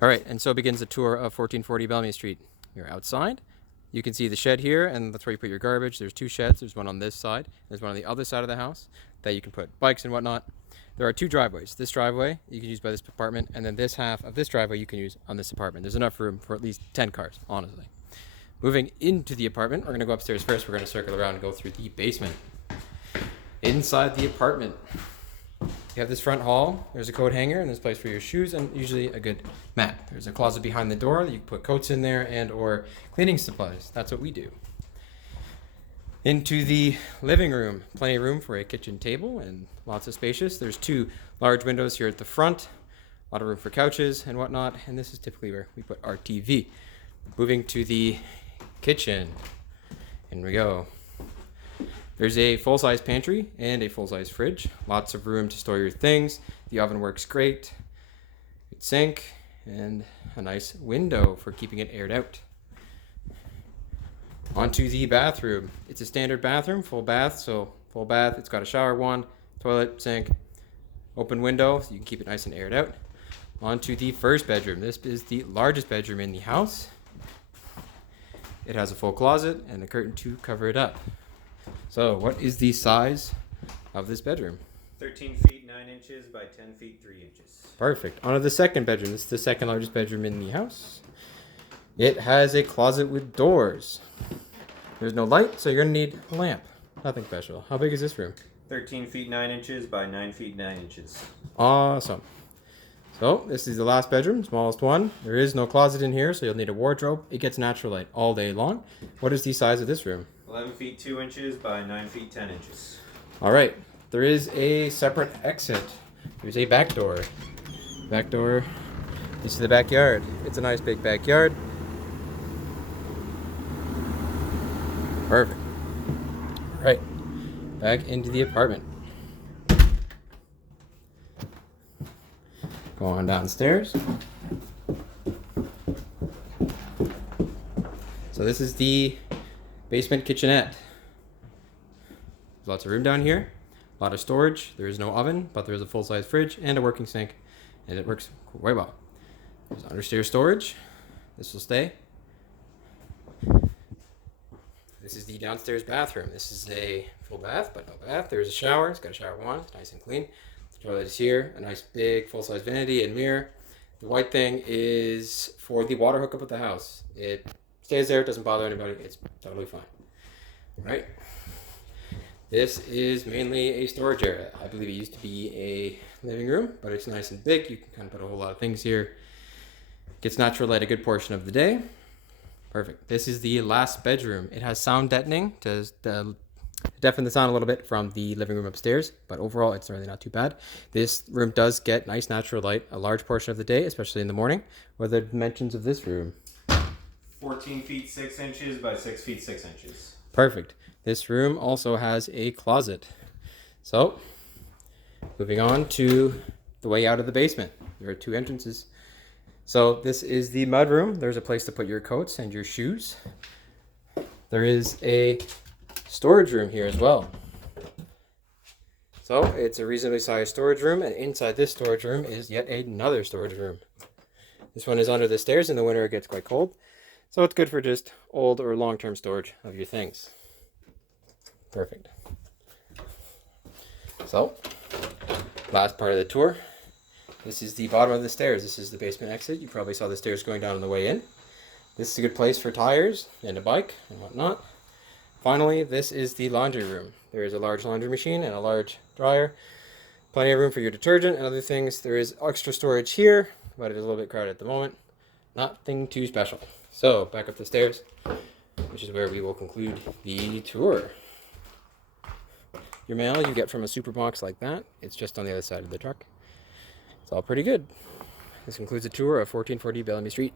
All right, and so begins the tour of 1440 Bellamy Street. You're outside. You can see the shed here, and that's where you put your garbage. There's two sheds. There's one on this side. There's one on the other side of the house that you can put bikes and whatnot. There are two driveways. This driveway you can use by this apartment, and then this half of this driveway you can use on this apartment. There's enough room for at least 10 cars, honestly. Moving into the apartment, we're going to go upstairs first. We're going to circle around and go through the basement. Inside the apartment, you have this front hall. There's a coat hanger and there's a place for your shoes and usually a good mat. There's a closet behind the door that you can put coats in there and or cleaning supplies. That's what we do. Into the living room. Plenty of room for a kitchen table and lots of spacious. There's two large windows here at the front. A lot of room for couches and whatnot. And this is typically where we put our TV. Moving to the kitchen. In we go. There's a full-size pantry and a full-size fridge. Lots of room to store your things. The oven works great. Good sink and a nice window for keeping it aired out. Onto the bathroom. It's a standard bathroom, full bath, so full bath. It's got a shower wand, toilet, sink, open window, so you can keep it nice and aired out. Onto the first bedroom. This is the largest bedroom in the house. It has a full closet and a curtain to cover it up. So, what is the size of this bedroom? 13 feet 9 inches by 10 feet 3 inches. Perfect. On to the second bedroom. This is the second largest bedroom in the house. It has a closet with doors. There's no light, so you're going to need a lamp. Nothing special. How big is this room? 13 feet 9 inches by 9 feet 9 inches. Awesome. So, this is the last bedroom, smallest one. There is no closet in here, so you'll need a wardrobe. It gets natural light all day long. What is the size of this room? 11 feet 2 inches by 9 feet 10 inches. All right. There is a separate exit. There's a back door. Back door. This is the backyard. It's a nice big backyard. Perfect. All right. Back into the apartment. Go on downstairs. So this is the basement kitchenette. Lots of room down here. A lot of storage. There is no oven, but there is a full-size fridge and a working sink, and it works quite well. There's understairs storage. This will stay. This is the downstairs bathroom. This is a full bath, but no bath. There's a shower. It's got a shower wand. It's nice and clean. The toilet is here. A nice big full-size vanity and mirror. The white thing is for the water hookup of the house. It stays there. It doesn't bother anybody. It's totally fine. All right. This is mainly a storage area. I believe it used to be a living room, but it's nice and big. You can kind of put a whole lot of things here. Gets natural light a good portion of the day. Perfect. This is the last bedroom. It has sound deadening to deafen the sound a little bit from the living room upstairs, but overall it's really not too bad. This room does get nice natural light a large portion of the day, especially in the morning. What are the dimensions of this room? 14 feet 6 inches by 6 feet 6 inches. Perfect. This room also has a closet. So, moving on to the way out of the basement. There are two entrances. So this is the mud room. There's a place to put your coats and your shoes. There is a storage room here as well. So it's a reasonably sized storage room, and inside this storage room is yet another storage room. This one is under the stairs. In the winter it gets quite cold, so it's good for just old or long-term storage of your things. Perfect. So, last part of the tour. This is the bottom of the stairs. This is the basement exit. You probably saw the stairs going down on the way in. This is a good place for tires and a bike and whatnot. Finally, this is the laundry room. There is a large laundry machine and a large dryer. Plenty of room for your detergent and other things. There is extra storage here, but it is a little bit crowded at the moment. Nothing too special. So, back up the stairs, which is where we will conclude the tour. Your mail you get from a super box like that. It's just on the other side of the truck. It's all pretty good. This concludes the tour of 1440 Bellamy Street.